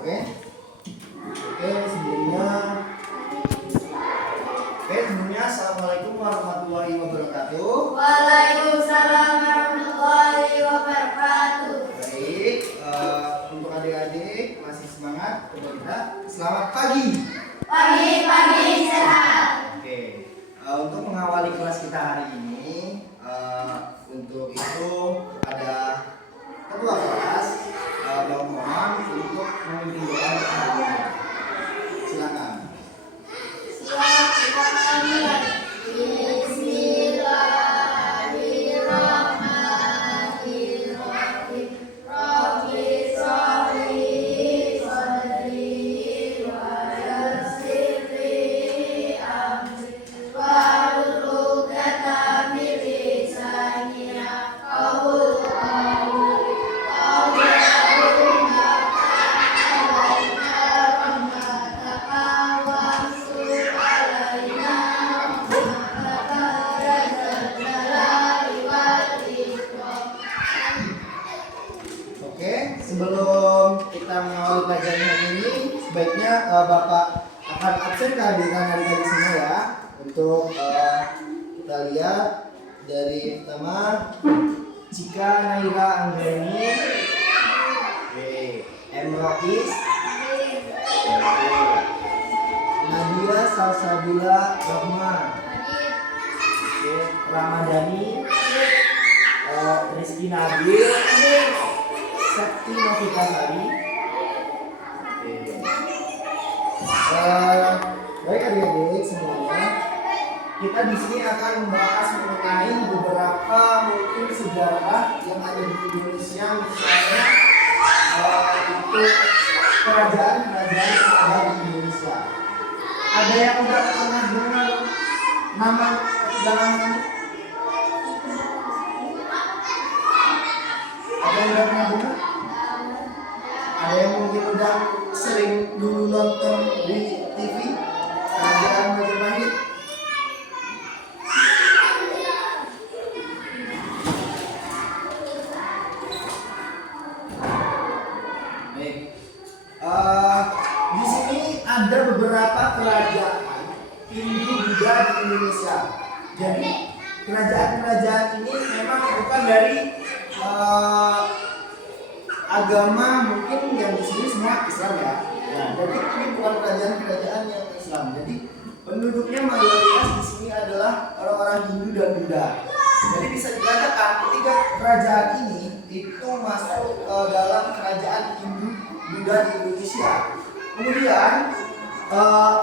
Oke. Sebelumnya assalamualaikum warahmatullahi wabarakatuh. Waalaikumsalam warahmatullahi wabarakatuh. Baik, untuk adik-adik masih semangat, coba kita selamat pagi. Pagi sehat. Oke, untuk mengawali kelas kita hari ini, untuk itu kepada ketua kelas mohon untuk memimpin doa hari ini. Silakan. Bismillahirrahmanirrahim. Rabbi sholli sadri wa yassir li amri wahlul 'uqdatam min lisani yafqahu qawli. Allahumma alaina rahmataka wansur alaina rahmataka ya dzal jalali wal ikram. Oke, sebelum kita mengawali pelajaran hari ini, sebaiknya Bapak akan absen kehadiran adik-adik semua ya. Untuk kita lihat dari pertama Cika Naira Anggreni, Emrois, Nadia Salsabila Rahma, Ramadhani, Rizky Nabil, Sakti Novita Sari. Baik adik-adik semuanya, kita di sini akan membahas mengenai beberapa mungkin sejarah yang ada di Indonesia, misalnya itu kerajaan-kerajaan yang ada di Indonesia. Ada yang udah pernah dengar nama perjalanan? Ada yang udah pernah dengar? Ada yang mungkin udah sering dulu nonton di TV kerajaan Majapahit? Baik. Di sini ada beberapa kerajaan Hindu-Buddha di Indonesia. Jadi kerajaan-kerajaan ini memang bukan dari agama mungkin yang di sini semua Islam ya. Nah, jadi ini bukan kerajaan-kerajaan yang Islam. Jadi penduduknya mayoritas di sini adalah orang-orang Hindu dan Buddha. Jadi bisa dikatakan ketiga kerajaan ini itu masuk dalam kerajaan Hindu Buddha di Indonesia. Kemudian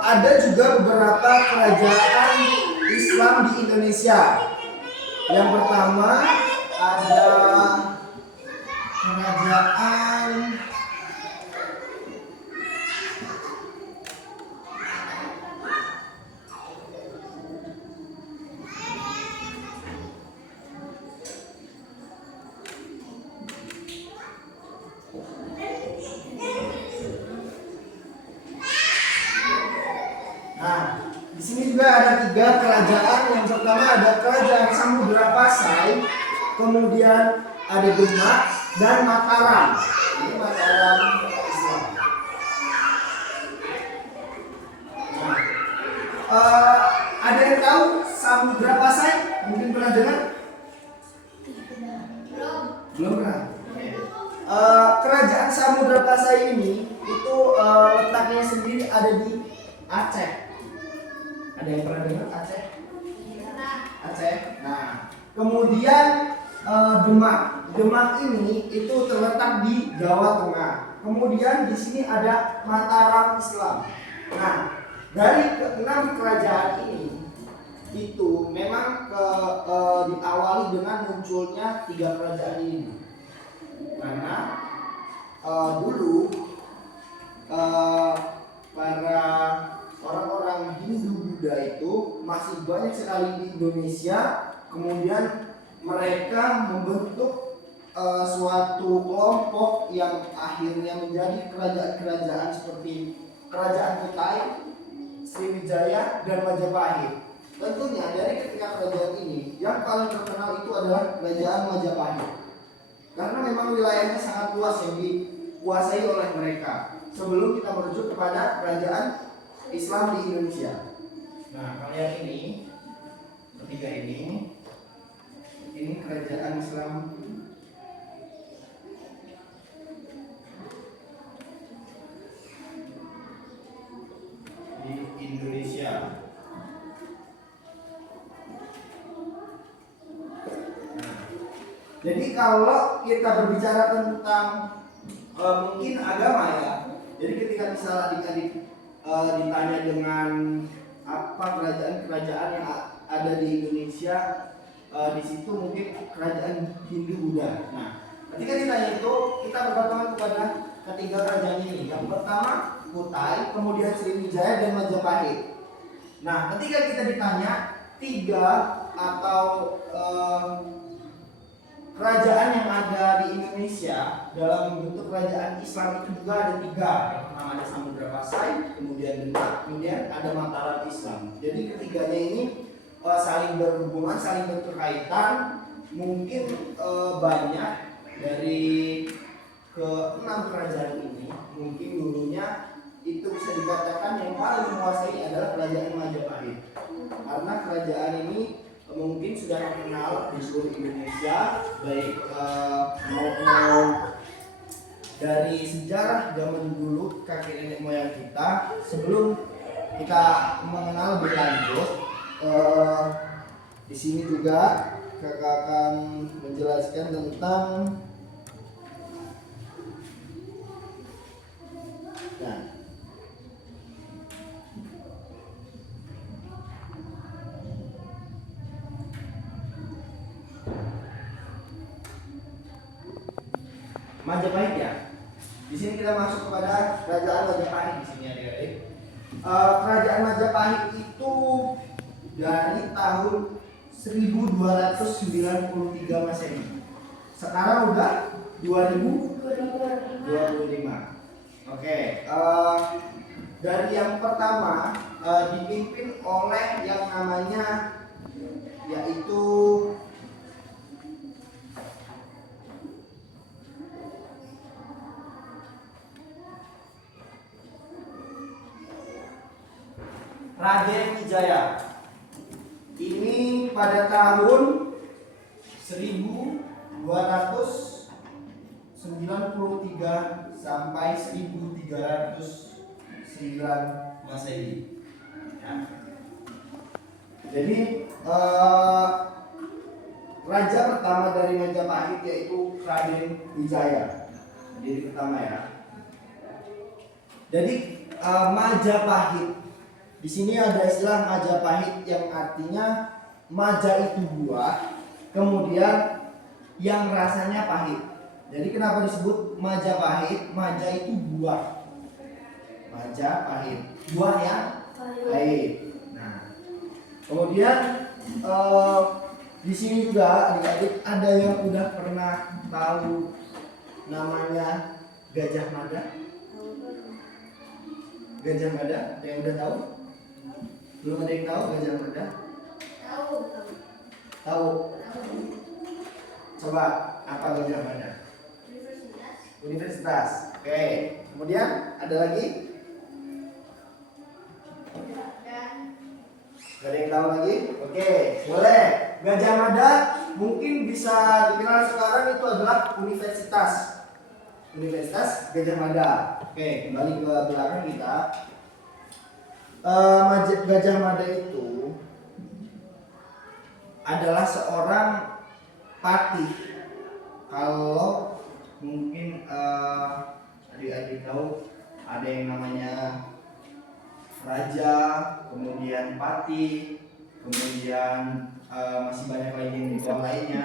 ada juga beberapa kerajaan Islam di Indonesia. Yang pertama ada kerajaan Nah, di sini juga ada tiga kerajaan. Yang pertama ada kerajaan Samudra Pasai, kemudian ada Demak dan Mataram. Ini Mataram Islam. Nah, ada yang tahu Samudra Pasai? Mungkin pernah dengar? Belum pernah. Kerajaan Samudra Pasai ini itu letaknya sendiri ada di Aceh. Ada yang pernah dengar Aceh? Aceh. Nah, kemudian Demak ini itu terletak di Jawa Tengah. Kemudian di sini ada Mataram Islam. Nah, dari keenam kerajaan ini itu memang diawali dengan munculnya tiga kerajaan ini. Karena dulu para orang-orang Hindu-Buddha itu masih banyak sekali di Indonesia. Kemudian mereka membentuk suatu kelompok yang akhirnya menjadi kerajaan-kerajaan seperti Kerajaan Kutai, Sriwijaya, dan Majapahit. Tentunya dari ketiga kerajaan ini yang paling terkenal itu adalah Kerajaan Majapahit. Karena memang wilayahnya sangat luas yang dikuasai oleh mereka. sebelum kita merujuk kepada kerajaan Islam di Indonesia. Nah, kalian ini ketiga ini kerajaan Islam di Indonesia. Jadi kalau kita berbicara tentang mungkin agama ya, jadi ketika misalnya adik-adik ditanya dengan apa kerajaan-kerajaan yang ada di Indonesia, di situ mungkin kerajaan Hindu Buddha. Nah, ketika ditanya itu kita berpasangan kepada ketiga kerajaan ini. Yang pertama Kutai, kemudian Sriwijaya dan Majapahit. Nah, ketika kita ditanya tiga atau kerajaan yang ada di Indonesia dalam bentuk kerajaan Islam itu juga ada tiga. Yang pertama ada Samudra Pasai, kemudian Demak, kemudian ada Mataram Islam. Jadi ketiganya ini saling berhubungan, saling berkaitan. Mungkin banyak dari ke-6 kerajaan ini, mungkin dulunya itu bisa dikatakan yang paling menguasai adalah kerajaan Majapahit. Karena kerajaan ini mungkin sudah terkenal di seluruh Indonesia, baik maupun dari sejarah zaman dulu kakek nenek moyang kita. Sebelum kita mengenal lebih lanjut, di sini juga kakak akan menjelaskan tentang Majapahit ya. Di sini kita masuk kepada kerajaan Majapahit di sini adik-adik. Kerajaan Majapahit itu dari tahun 1293 Masehi. Sekarang udah 2025. Oke, dari yang pertama dipimpin oleh yang namanya yaitu Raden Wijaya. Ini pada tahun 1293 sampai 1309 Masehi. Ya. Jadi raja pertama dari Majapahit yaitu Raden Wijaya. Jadi pertama ya. Jadi Majapahit. Di sini ada istilah Majapahit yang artinya maja itu buah, kemudian yang rasanya pahit. Jadi kenapa disebut Majapahit? Maja itu buah. Majapahit, buah yang pahit. Nah, kemudian di sini juga adik-adik ada yang udah pernah tahu namanya Gajah Mada? Gajah Mada, ada yang udah tahu? Belum ada yang tahu Gajah Mada? Tahu. Coba apa Gajah Mada? Universitas. Oke. Kemudian ada lagi? Gak ada yang tahu lagi? Oke, boleh. Gajah Mada mungkin bisa dikenal sekarang itu adalah Universitas Gajah Mada. Oke, kembali ke belakang kita. Gajah Mada itu adalah seorang patih. Kalau mungkin adik-adik tahu ada yang namanya raja, kemudian patih, kemudian masih banyak lagi yang di bawah lainnya.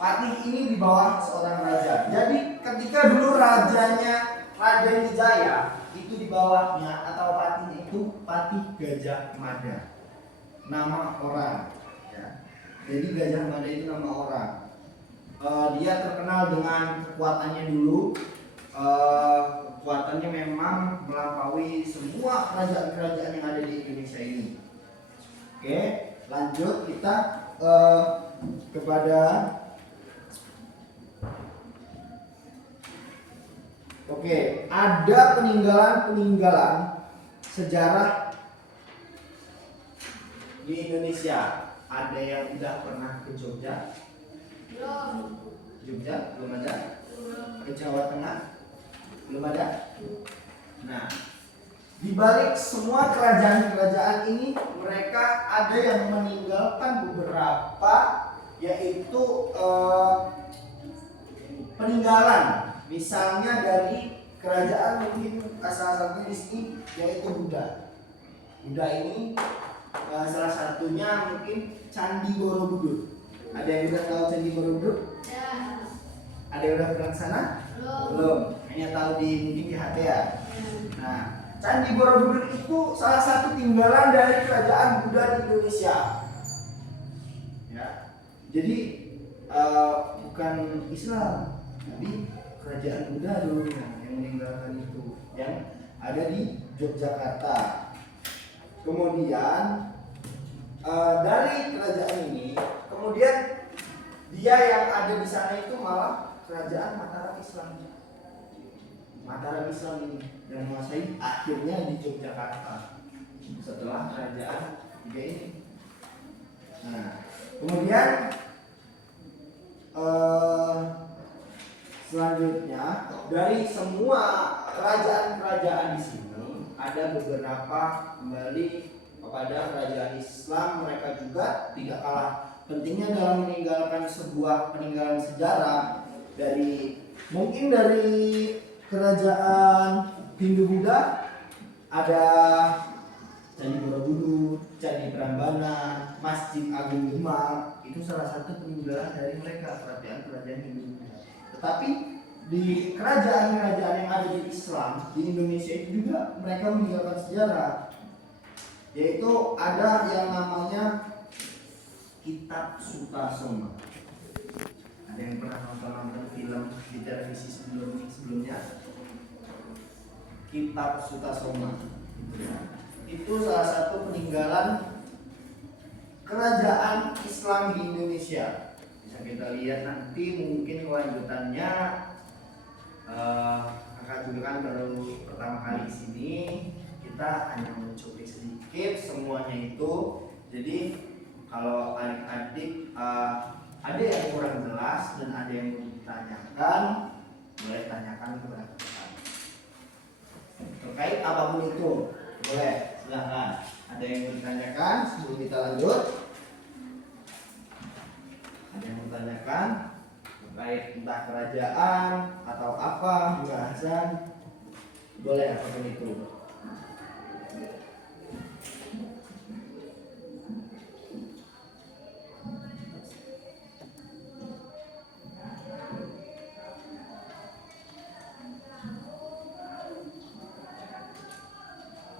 Patih ini di bawah seorang raja. Jadi ketika dulu rajanya Raden Wijaya itu di bawahnya atau patihnya itu Patih Gajah Mada, nama orang ya. Jadi Gajah Mada itu nama orang. Dia terkenal dengan kekuatannya dulu. Kekuatannya memang melampaui semua kerajaan-kerajaan yang ada di Indonesia ini. Oke, lanjut kita kepada Oke, ada peninggalan sejarah di Indonesia. Ada yang udah pernah ke Jogja? Belum. Jogja belum ada. Belum. Ke Jawa Tengah belum ada. Nah, di balik semua kerajaan-kerajaan ini, mereka ada yang meninggalkan beberapa, yaitu peninggalan. Misalnya dari kerajaan mungkin asal-asalnya di sini, yaitu Buddha. Buddha ini salah satunya mungkin Candi Borobudur. Ada yang udah tahu Candi Borobudur? Ya. Ada yang udah pernah ke sana? Belum. Hanya tahu di mungkin di HT ya. Nah, Candi Borobudur itu salah satu tinggalan dari kerajaan Buddha di Indonesia. Ya. Jadi bukan Islam, tapi kerajaan Buddha dulu yang meninggalkan itu, yang ada di Yogyakarta. Kemudian dari kerajaan ini, kemudian dia yang ada di sana itu malah kerajaan Mataram Islam. Mataram Islam ini yang menguasai akhirnya di Yogyakarta setelah kerajaan tiga ini. Nah, kemudian selanjutnya dari semua kerajaan-kerajaan di sini ada beberapa kembali kepada kerajaan Islam. Mereka juga tidak kalah pentingnya dalam meninggalkan sebuah peninggalan sejarah. Dari mungkin dari kerajaan Hindu-Buddha ada Candi Borobudur, Candi Prambanan, Masjid Agung Demak. Itu salah satu peninggalan dari mereka, kerajaan Hindu-Buddha. Tetapi di kerajaan-kerajaan yang ada di Islam di Indonesia itu juga mereka meninggalkan sejarah, yaitu ada yang namanya Kitab Sutasoma. Ada yang pernah nonton film di televisi sebelumnya? Kitab Sutasoma itu salah satu peninggalan kerajaan Islam di Indonesia. Bisa kita lihat nanti mungkin kelanjutannya. Kakak juga kan baru pertama kali di sini, kita hanya mencuri sedikit semuanya itu. Jadi kalau adik-adik ada yang kurang jelas dan ada yang mau ditanyakan, boleh tanyakan kepada kakak terkait apapun itu, boleh silahkan. Ada yang mau ditanyakan sebelum kita lanjut? Ada yang mau ditanyakan terkait entah kerajaan atau apa, pembahasan, boleh apapun itu.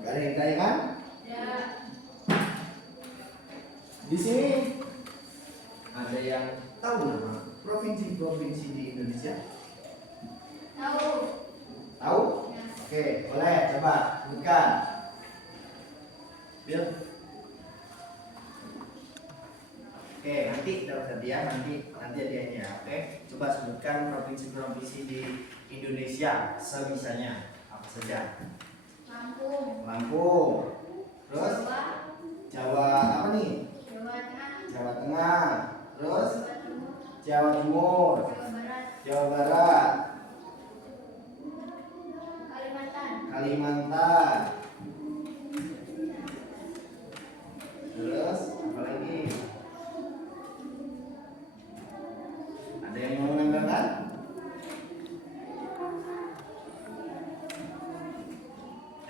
Gak ada yang tanya kan? Ya. Di sini ada yang tahu nama provinsi-provinsi di Indonesia? Tahu. Tahu? Ya. Oke, boleh coba sebutkan. Bill. Oke, nanti terus dia nanti hadiahnya. Oke, coba sebutkan provinsi-provinsi di Indonesia sebisanya. Apa saja? Lampung. Lampung. Terus Jawa. Jawa apa nih? Jawa Tengah. Jawa Tengah. Terus Jawa Timur. Jawa Timur. Jawa Barat. Jawa Barat. Kalimantan. Kalimantan. Terus apa lagi? Ada yang mau menambahkan?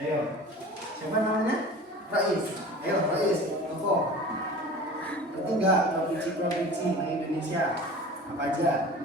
Ayo, siapa namanya? Rais. Ayo, Rais. Apa? Ngerti nggak provinsi-provinsi di Indonesia? Apa aja?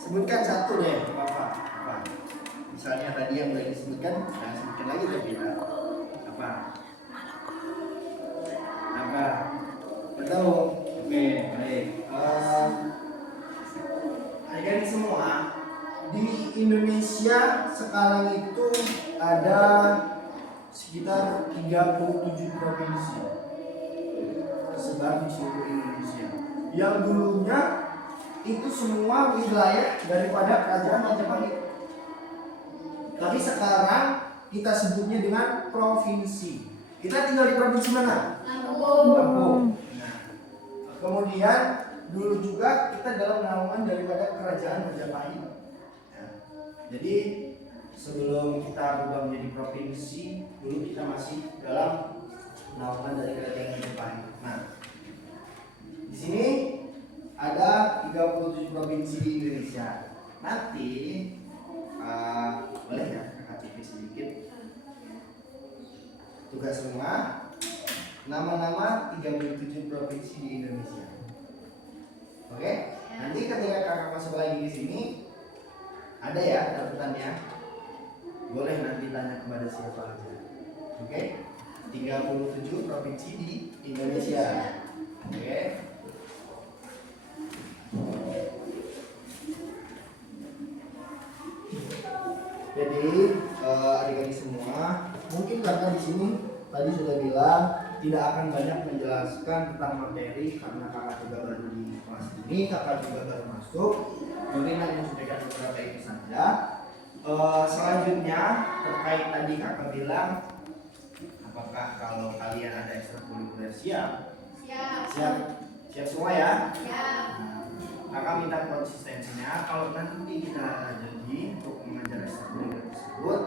Sebutkan satu deh, apa? Apa? Misalnya tadi yang udah disebutkan, nah sebutkan lagi tapi apa? Apa? Betul. Oke, baik. Adik-adik semua, di Indonesia sekarang itu ada sekitar 37 provinsi tersebar di seluruh Indonesia. Yang dulunya itu semua wilayah daripada kerajaan Majapahit. Tapi sekarang kita sebutnya dengan provinsi. Kita tinggal di provinsi mana? Lampung. Nah, kemudian dulu juga kita dalam naungan daripada kerajaan Majapahit. Ya. Jadi sebelum kita berubah menjadi provinsi, dulu kita masih dalam naungan dari kerajaan Majapahit. Nah, di sini ada 37 provinsi di Indonesia. Nanti boleh ya kakak tipis sedikit tugas semua nama-nama 37 provinsi di Indonesia. Oke? Nanti ketika kakak masuk lagi di sini ada ya catatannya. Boleh nanti tanya kepada siapa aja. Oke? 37 provinsi di Indonesia. Oke? Jadi adik-adik semua, mungkin kakak di sini tadi sudah bilang tidak akan banyak menjelaskan tentang materi karena kakak juga baru di kelas ini, kakak juga baru masuk. Mungkin hanya menyampaikan beberapa itu saja. Selanjutnya terkait tadi kakak bilang, apakah kalau kalian ada ekstrakurikuler siap? Siap semua ya? Kakak minta konsistensinya. Kalau nanti kita jadi untuk mengajar ekstrakurikuler tersebut,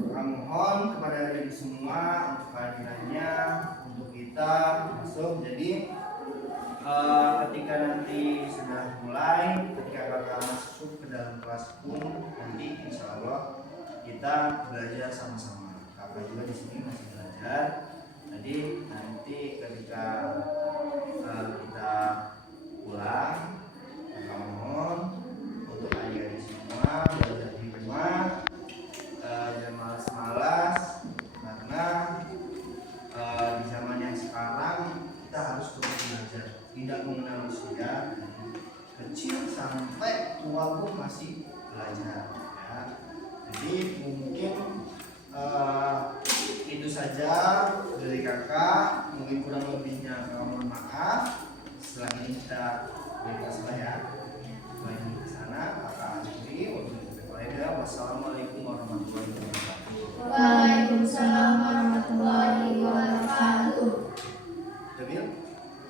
kakak mohon kepada adik semua untuk kehadirannya untuk kita masuk. Jadi ketika nanti sudah mulai, ketika kakak masuk ke dalam kelas pun nanti insya Allah kita belajar sama-sama. Kakak juga di sini masih belajar. Jadi nanti ketika kita pulang, kakak mohon untuk adik-adik semua belajar di rumah, jangan malas-malas karena di zaman yang sekarang kita harus terus belajar, tidak mengenal usia, kecil sampai tua pun masih belajar ya. Jadi mungkin itu saja dari kakak, mungkin kurang lebihnya mohon maaf. Setelah ini kita bebas lah ya, lagi ke sana.